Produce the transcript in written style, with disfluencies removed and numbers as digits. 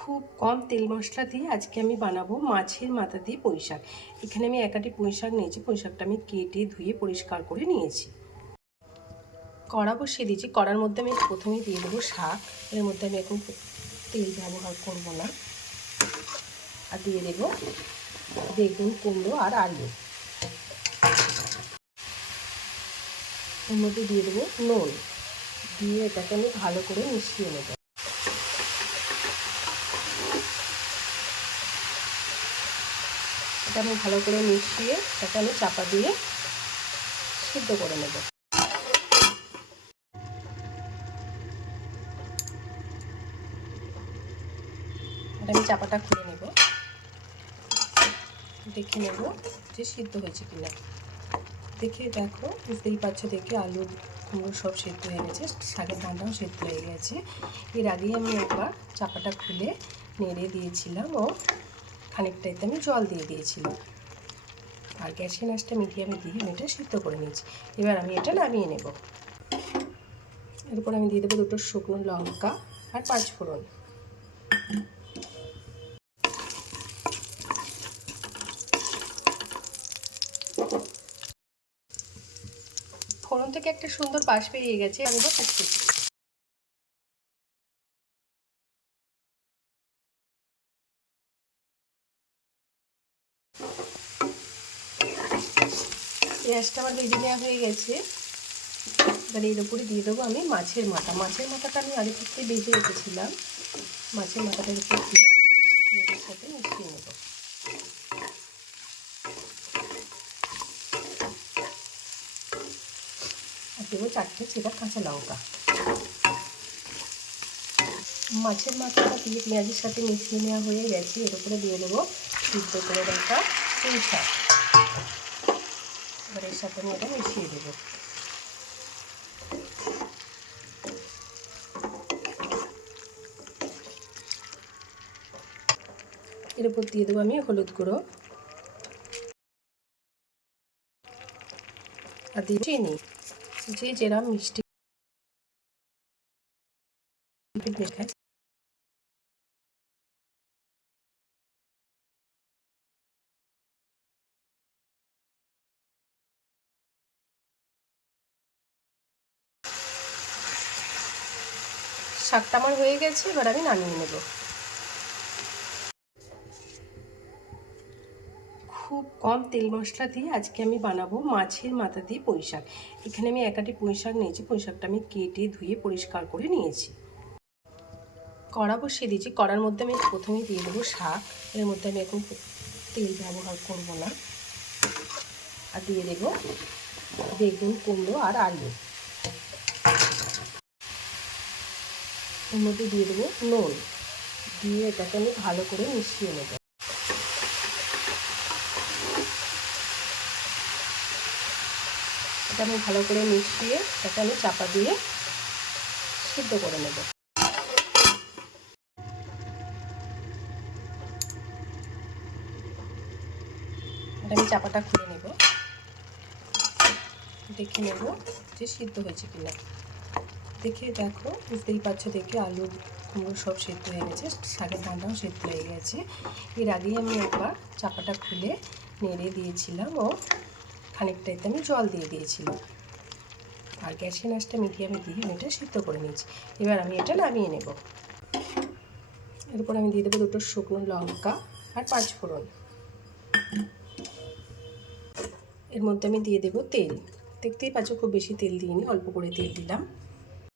খুব কম তেল মশলা দিয়ে আজকে আমি বানাবো মাছের মাথা দিয়ে পুঁই শাক। এখানে আমি এক আটি পুঁই শাক নিয়েছি। পুঁই শাকটা আমি কেটে ধুয়ে পরিষ্কার করে নিয়েছি। কড়া বসিয়ে দিয়েছি। কড়ার মধ্যে আমি প্রথমেই দিয়ে দেবো শাক। এর মধ্যে আমি এখন তেল ব্যবহার করব না। আর দিয়ে দেবো বেগুন, কুমড়ো আর আলু। এর মধ্যে দিয়ে দেবো নুন, দিয়ে এটাকে আমি ভালো করে মিশিয়ে নেব। এটা আমি ভালো করে মিশিয়ে এটাকে আমি চাপা দিয়ে সিদ্ধ করে নেব। এটা আমি চাপাটা খুলে নেব, দেখে নেব যে সিদ্ধ হয়েছে কিনা। দেখে দেখো, বুঝতেই পারছো দেখে আলু কুমড়ো সব সেদ্ধ হয়ে গেছে, শাকের ডাঁটাও সেদ্ধ হয়ে গেছে। এর আগেই আমি একবার চাপাটা খুলে নেড়ে দিয়েছিলাম ও খানিকটাইতে আমি জল দিয়ে দিয়েছিলাম। আর গ্যাসের আঁচটা মিডিয়ামে দিয়ে আমি এটা সিদ্ধ করে নিয়েছি। এবার আমি এটা নামিয়ে নেব। এরপর আমি দিয়ে দেবো দুটো শুকনো লঙ্কা আর 5 ফোড়ন। ফোড়ন থেকে একটা সুন্দর বাস বেরিয়ে গেছে। আমি এবার কুচি পেঁয়াজটা আমার ভেজে নেওয়া হয়ে গেছে। এবার এর উপরে দিয়ে দেবো আমি মাছের মাথা। মাছের মাথাটা আমি আগে থেকে ভেজে রেখেছিলাম। মাছের মাথাটার উপর দিয়ে লেবুর সাথে মিশিয়ে নেব। আর দেবো 4টে চেরা কাঁচা লঙ্কা। মাছের মাথাটা দিয়ে পেঁয়াজের সাথে মিশিয়ে নেওয়া হয়ে গেছে। এর উপরে দিয়ে দেবো সিদ্ধ করে রাখা পুঁই শাক। এবার এর সাথে আমি এটা মিশিয়ে দেবো। এর উপর দিয়ে দেবো আমি হলুদ গুঁড়ো আর দিয়ে চিনি। যে যেরকম মিষ্টি খায় শাকটা আমার হয়ে গেছে। এবার আমি নামিয়ে নেব। খুব কম তেল মশলা দিয়ে আজকে আমি বানাবো মাছের মাথা দিয়ে পুঁই শাক। এখানে আমি এক আটি পুঁই শাক নিয়েছি। পুঁই শাকটা আমি কেটে ধুয়ে পরিষ্কার করে নিয়েছি। কড়া বসিয়ে দিয়েছি। কড়ার মধ্যে আমি প্রথমেই দিয়ে দেবো শাক। এর মধ্যে আমি এখন তেল ব্যবহার করব না। আর দিয়ে দেবো বেগুন, কুমড়ো আর আলু। এর মধ্যে দিয়ে দেবো নুন, দিয়ে এটাকে আমি ভালো করে মিশিয়ে নেব। এটা আমি ভালো করে মিশিয়ে এটাকে আমি চাপা দিয়ে সিদ্ধ করে নেব। এটা আমি চাপাটা খুলে নেব, দেখে নেব যে সিদ্ধ হয়েছে কিনা। দেখে দেখো, বুঝতেই পারছো দেখে আলু কুমড়ো সব সেদ্ধ হয়ে গেছে, শাকের ডাঁটাও সেদ্ধ হয়ে গেছে। এর আগেই আমি একবার চাপাটা খুলে নেড়ে দিয়েছিলাম ও খানিকটাইতে আমি জল দিয়ে দিয়েছিলাম। আর গ্যাসের আঁচটা মিডিয়ামে দিয়ে আমি এটা সিদ্ধ করে নিয়েছি। এবার আমি এটা নামিয়ে নেব। এরপর আমি দিয়ে দেবো দুটো শুকনো লঙ্কা আর 5 ফোড়ন। এর মধ্যে আমি দিয়ে দেবো তেল। দেখতেই পাচ্ছ খুব বেশি তেল দিইনি, অল্প করে তেল দিলাম।